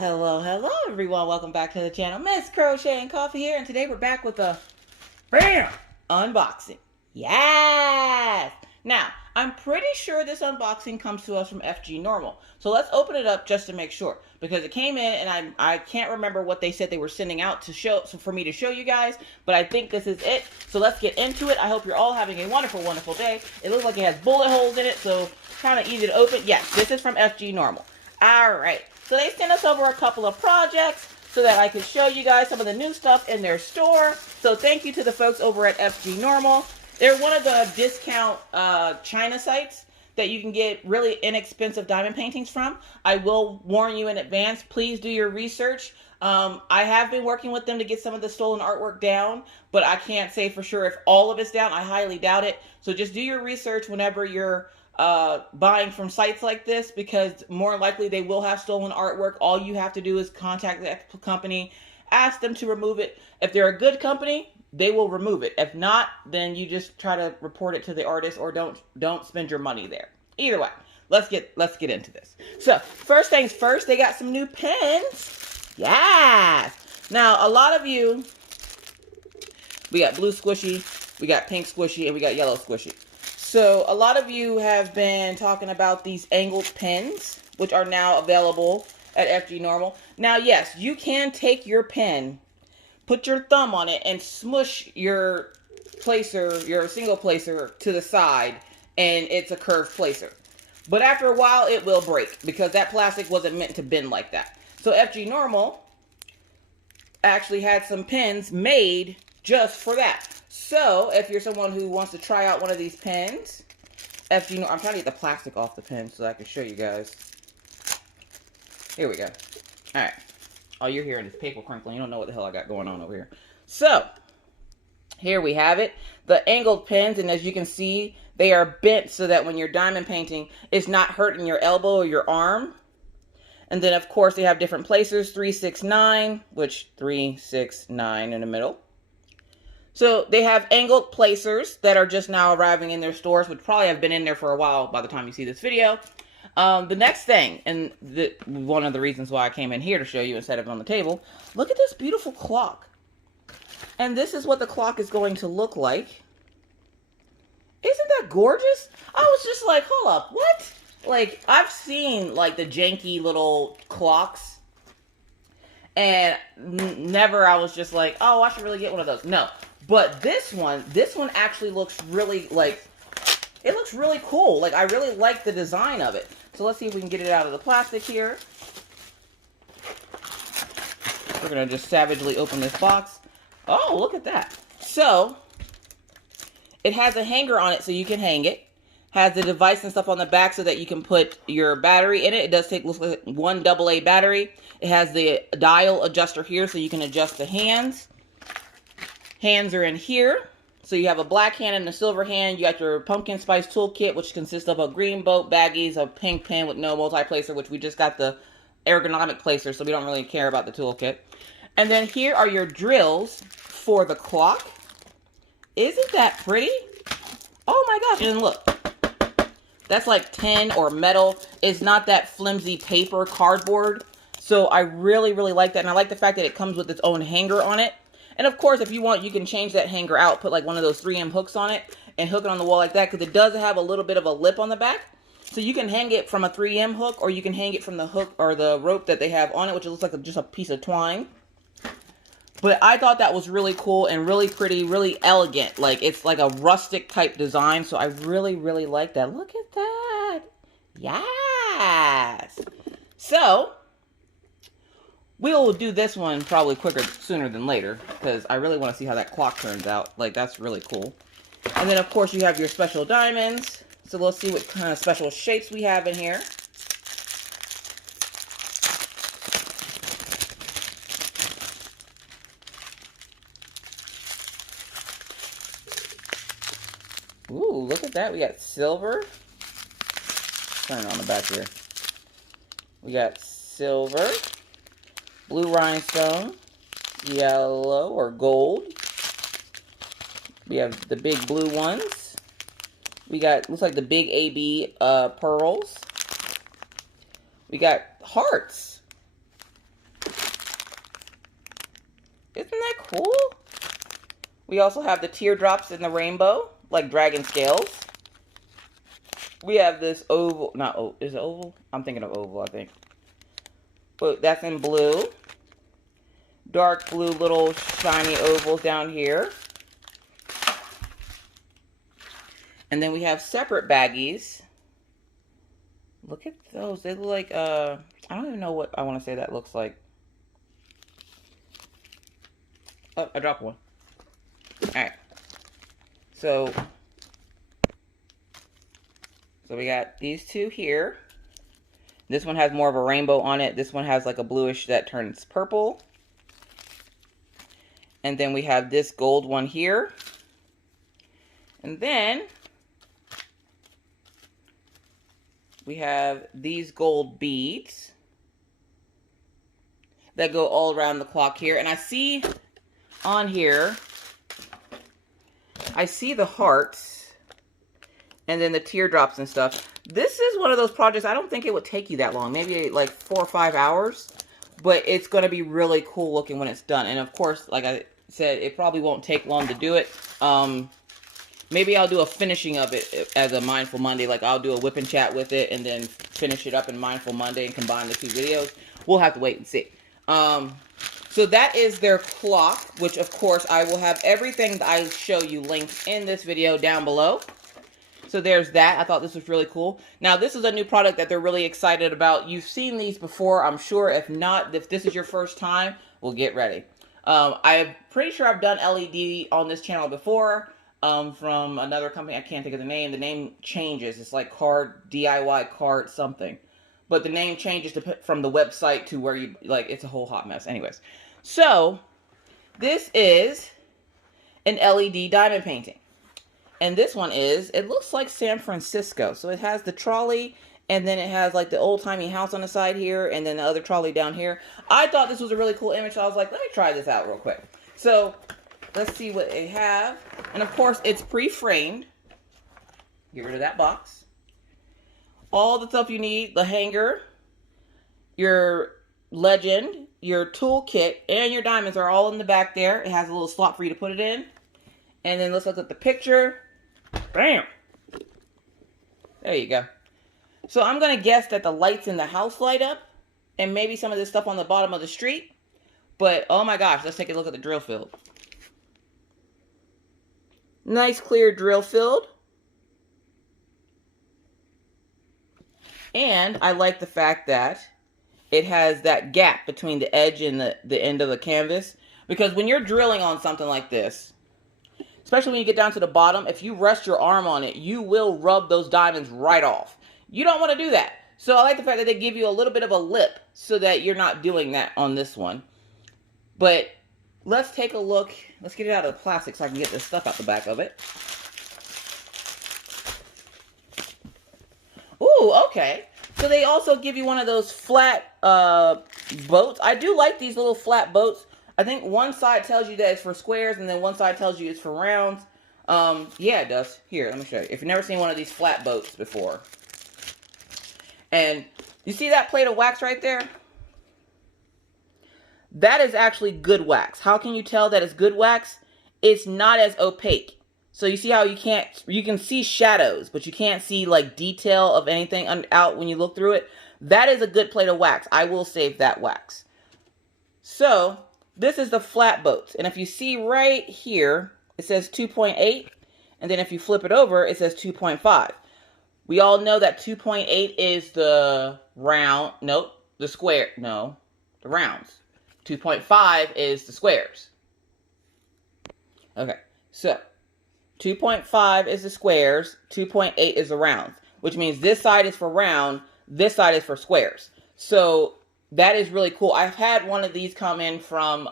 Hello everyone. Welcome back to the channel. Miss Crochet and Coffee here, and today we're back with a BAM! Unboxing. Yes! Now, I'm pretty sure this unboxing comes to us from Fgnormal. So let's open it up just to make sure, because it came in and I can't remember what they said they were sending out to show, so for me to show you guys, but I think this is it. So let's get into it. I hope you're all having a wonderful day. It looks like it has bullet holes in it, so kind of easy to open. Yes, this is from Fgnormal. All right. So they sent us over a couple of projects so that I could show you guys some of the new stuff in their store. So thank you to the folks over at Fgnormal. They're one of the discount China sites that you can get really inexpensive diamond paintings from. I will warn you in advance, please do your research. I have been working with them to get some of the stolen artwork down, but I can't say for sure if all of it's down. I highly doubt it. So just do your research whenever you're buying from sites like this, because more likely they will have stolen artwork. All you have to do is contact the company, ask them to remove it. If they're a good company, they will remove it. If not, then you just try to report it to the artist, or don't spend your money there. Either way, let's get into this. So first things first, they got some new pens. Yes. Now a lot of you, we got blue squishy, we got pink squishy, and we got yellow squishy. So a lot of you have been talking about these angled pens, which are now available at Fgnormal. Now, yes, you can take your pen, put your thumb on it, and smush your placer, your single placer, to the side, and it's a curved placer. But after a while, it will break, because that plastic wasn't meant to bend like that. So Fgnormal actually had some pens made just for that. So if you're someone who wants to try out one of these pens, I'm trying to get the plastic off the pen so I can show you guys. Here we go. All right. All you're hearing is paper crinkling. You don't know what the hell I got going on over here. So here we have it. The angled pens, and as you can see, they are bent so that when you're diamond painting, it's not hurting your elbow or your arm. And then, of course, they have different placers, 3, 6, 9, which 3, 6, 9 in the middle. So they have angled placers that are just now arriving in their stores, which probably have been in there for a while by the time you see this video. The next thing, and one of the reasons why I came in here to show you instead of on the table, look at this beautiful clock. And this is what the clock is going to look like. Isn't that gorgeous? I was just like, hold up, what? Like, I've seen like the janky little clocks, and never I was just like, oh, I should really get one of those. No. But this one actually looks really, like, it looks really cool. Like, I really like the design of it. So let's see if we can get it out of the plastic here. We're going to just savagely open this box. Oh, look at that. So, it has a hanger on it so you can hang it. Has the device and stuff on the back so that you can put your battery in it. It does take, looks like one AA battery. It has the dial adjuster here so you can adjust the hands. Hands are in here. So you have a black hand and a silver hand. You got your pumpkin spice toolkit, which consists of a green boat, baggies, a pink pen with no multi-placer, which we just got the ergonomic placer, so we don't really care about the toolkit. And then here are your drills for the clock. Isn't that pretty? Oh my gosh. And look, that's like tin or metal. It's not that flimsy paper, cardboard. So I really like that. And I like the fact that it comes with its own hanger on it. And of course, if you want, you can change that hanger out, put like one of those 3M hooks on it and hook it on the wall like that, because it does have a little bit of a lip on the back. So you can hang it from a 3M hook, or you can hang it from the hook or the rope that they have on it, which looks like just a piece of twine. But I thought that was really cool and really pretty, really elegant. Like, it's like a rustic type design. So I really like that. Look at that. Yes. So we'll do this one probably sooner than later, because I really want to see how that clock turns out. Like, that's really cool. And then, of course, you have your special diamonds. So let's see what kind of special shapes we have in here. Ooh, look at that. We got silver. Turn it on the back here. We got silver, blue rhinestone, yellow or gold. We have the big blue ones. We got, looks like the big AB pearls. We got hearts. Isn't that cool? We also have the teardrops in the rainbow, like dragon scales. We have this oval, not oval, is it oval? I'm thinking of oval, I think. But that's in blue. Dark blue little shiny ovals down here. And then we have separate baggies. Look at those. They look like, I don't even know what I want to say that looks like. Oh, I dropped one. Alright. So we got these two here. This one has more of a rainbow on it. This one has like a bluish that turns purple. And then we have this gold one here. And then we have these gold beads that go all around the clock here. And I see on here, I see the hearts and then the teardrops and stuff. This is one of those projects, I don't think it would take you that long. Maybe like 4 or 5 hours. But it's going to be really cool looking when it's done. And of course, like I said, it probably won't take long to do it. Maybe I'll do a finishing of it as a Mindful Monday. Like I'll do a whip and chat with it and then finish it up in Mindful Monday and combine the two videos. We'll have to wait and see. So that is their clock, which of course I will have everything that I show you linked in this video down below. So there's that. I thought this was really cool. Now this is a new product that they're really excited about. You've seen these before, I'm sure. If not, if this is your first time, well, get ready. I'm pretty sure I've done LED on this channel before from another company. I can't think of the name. The name changes. It's like DIY card something. But the name changes from the website to where you, like, it's a whole hot mess. Anyways, so this is an LED diamond painting. And this one is, it looks like San Francisco. So it has the trolley, and then it has like the old-timey house on the side here, and then the other trolley down here. I thought this was a really cool image, so I was like, let me try this out real quick. So let's see what they have. And of course, it's pre-framed. Get rid of that box. All the stuff you need, the hanger, your legend, your toolkit, and your diamonds are all in the back there. It has a little slot for you to put it in. And then let's look at the picture. Bam! There you go. So I'm going to guess that the lights in the house light up. And maybe some of this stuff on the bottom of the street. But, oh my gosh, let's take a look at the drill field. Nice clear drill field. And I like the fact that it has that gap between the edge and the end of the canvas. Because when you're drilling on something like this, especially when you get down to the bottom, if you rest your arm on it, you will rub those diamonds right off. You don't want to do that. So I like the fact that they give you a little bit of a lip so that you're not doing that on this one. But let's take a look. Let's get it out of the plastic so I can get this stuff out the back of it. Ooh, okay. So they also give you one of those flat boats. I do like these little flat boats. I think one side tells you that it's for squares, and then one side tells you it's for rounds. Yeah, it does. Here, let me show you. If you've never seen one of these flat boats before. And you see that plate of wax right there? That is actually good wax. How can you tell that it's good wax? It's not as opaque. So you see how you can see shadows, but you can't see like detail of anything out when you look through it. That is a good plate of wax. I will save that wax. So this is the flat boats. And if you see right here, it says 2.8. And then if you flip it over, it says 2.5. We all know that 2.8 is the round, nope, the square, no, the rounds. 2.5 is the squares. Okay, so 2.5 is the squares, 2.8 is the rounds, which means this side is for round, this side is for squares. So that is really cool. I've had one of these come in from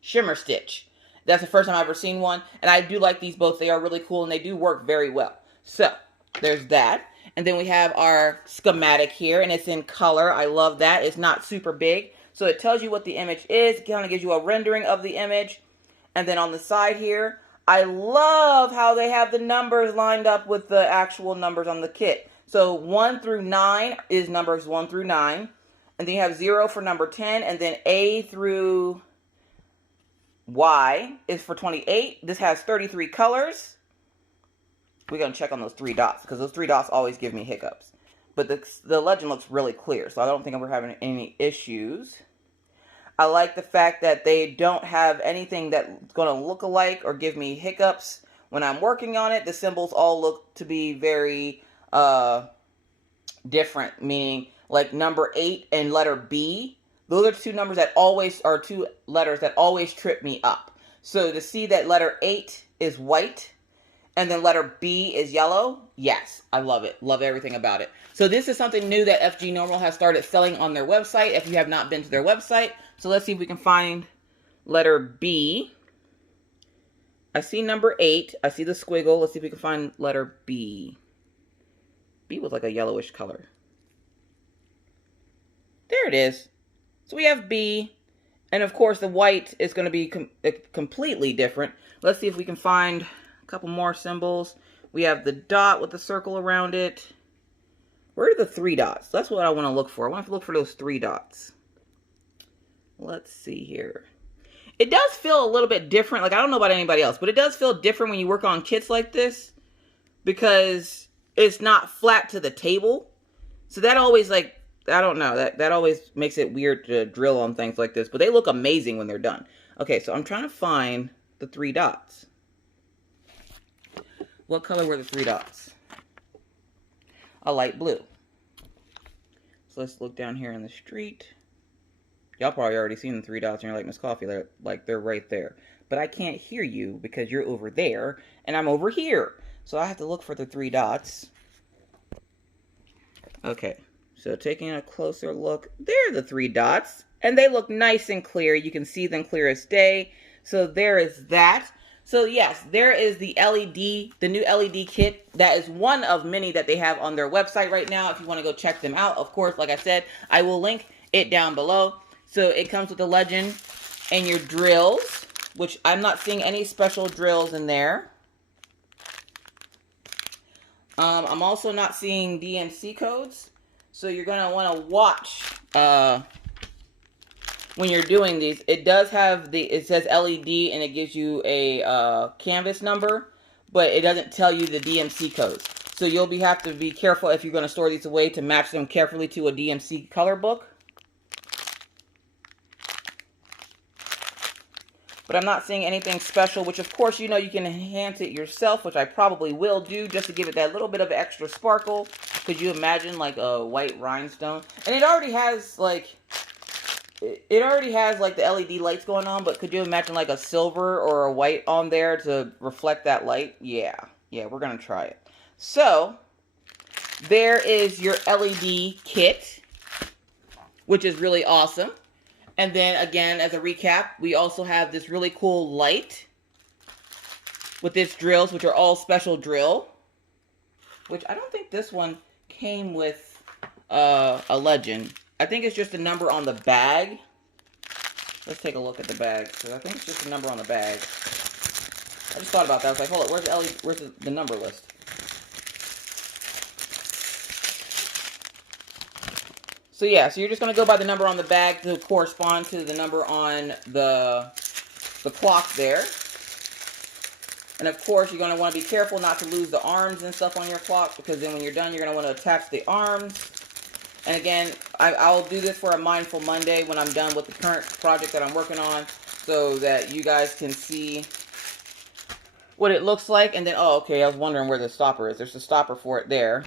Shimmer Stitch. That's the first time I've ever seen one, and I do like these both. They are really cool, and they do work very well. So there's that. And then we have our schematic here, and it's in color. I love that. It's not super big. So it tells you what the image is. It kind of gives you a rendering of the image. And then on the side here, I love how they have the numbers lined up with the actual numbers on the kit. So 1 through 9 is numbers 1 through 9. And then you have 0 for number 10. And then A through Y is for 28. This has 33 colors. We're going to check on those 3 dots because those 3 dots always give me hiccups. But the legend looks really clear, so I don't think we're having any issues. I like the fact that they don't have anything that's going to look alike or give me hiccups when I'm working on it. The symbols all look to be very different, meaning like number 8 and letter B. Those are 2 numbers that always are 2 letters that always trip me up. So to see that letter 8 is white and then letter B is yellow, yes, I love it. Love everything about it. So this is something new that Fgnormal has started selling on their website if you have not been to their website. So let's see if we can find letter B. I see number 8. I see the squiggle. Let's see if we can find letter B. B was like a yellowish color. There it is. So we have B. And of course the white is going to be completely different. Let's see if we can find a couple more symbols. We have the dot with the circle around it. Where are the 3 dots? That's what I want to look for. I want to look for those 3 dots. Let's see here. It does feel a little bit different. Like, I don't know about anybody else, but it does feel different when you work on kits like this because it's not flat to the table. So that always, like, I don't know. That always makes it weird to drill on things like this, but they look amazing when they're done. Okay, so I'm trying to find the 3 dots. What color were the 3 dots? A light blue. So let's look down here in the street. Y'all probably already seen the 3 dots and you're like, Miss Coffee, they're right there. But I can't hear you because you're over there and I'm over here. So I have to look for the 3 dots. Okay, so taking a closer look, there are the 3 dots. And they look nice and clear. You can see them clear as day. So there is that. So yes, there is the LED, the new LED kit. That is one of many that they have on their website right now. If you want to go check them out, of course, like I said, I will link it down below. So it comes with the legend and your drills, which I'm not seeing any special drills in there. I'm also not seeing DMC codes. So you're going to want to watch when you're doing these. It does have it says LED and it gives you a canvas number, but it doesn't tell you the DMC codes. So you'll have to be careful if you're going to store these away to match them carefully to a DMC color book. But I'm not seeing anything special, which of course, you know, you can enhance it yourself, which I probably will do just to give it that little bit of extra sparkle. Could you imagine like a white rhinestone? And it already has like the LED lights going on, but could you imagine like a silver or a white on there to reflect that light? Yeah, we're going to try it. So there is your LED kit, which is really awesome. And then again, as a recap, we also have this really cool light with its drills, which are all special drill, which I don't think this one came with a legend. I think it's just a number on the bag. Let's take a look at the bag. So I think it's just a number on the bag. I just thought about that. I was like, hold it, where's the number list? So yeah, so you're just going to go by the number on the bag to correspond to the number on the clock there. And of course, you're going to want to be careful not to lose the arms and stuff on your clock, because then when you're done, you're going to want to attach the arms. And again, I'll do this for a Mindful Monday when I'm done with the current project that I'm working on, so that you guys can see what it looks like. And then, oh, okay, I was wondering where the stopper is. There's a stopper for it there.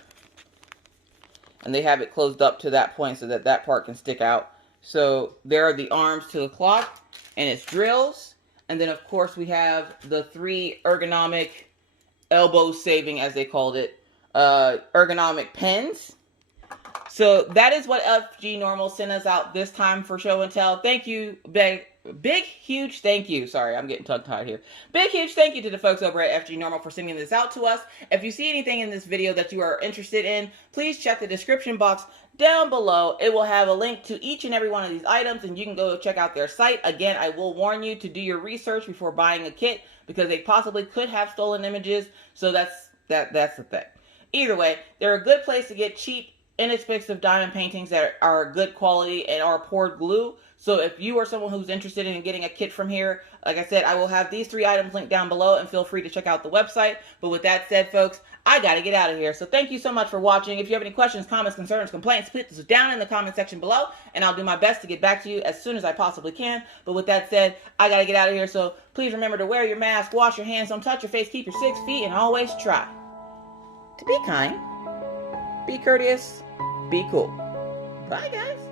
And they have it closed up to that point so that that part can stick out. So there are the arms to the clock and its drills. And then, of course, we have the 3 ergonomic, elbow saving, as they called it, ergonomic pens. So that is what Fgnormal sent us out this time for show and tell. Thank you, big, huge thank you. Sorry, I'm getting tongue-tied here. Big, huge thank you to the folks over at Fgnormal for sending this out to us. If you see anything in this video that you are interested in, please check the description box down below. It will have a link to each and every one of these items, and you can go check out their site. Again, I will warn you to do your research before buying a kit, because they possibly could have stolen images. So that's the thing. Either way, they're a good place to get cheap inexpensive diamond paintings that are good quality and are poured glue. So if you are someone who's interested in getting a kit from here, like I said, I will have these 3 items linked down below, and feel free to check out the website. But with that said, folks, I got to get out of here. So thank you so much for watching. If you have any questions, comments, concerns, complaints, put this down in the comment section below, and I'll do my best to get back to you as soon as I possibly can. But with that said, I got to get out of here. So please remember to wear your mask, wash your hands, don't touch your face, keep your 6 feet, and always try to be kind, be courteous, be cool. Bye, guys.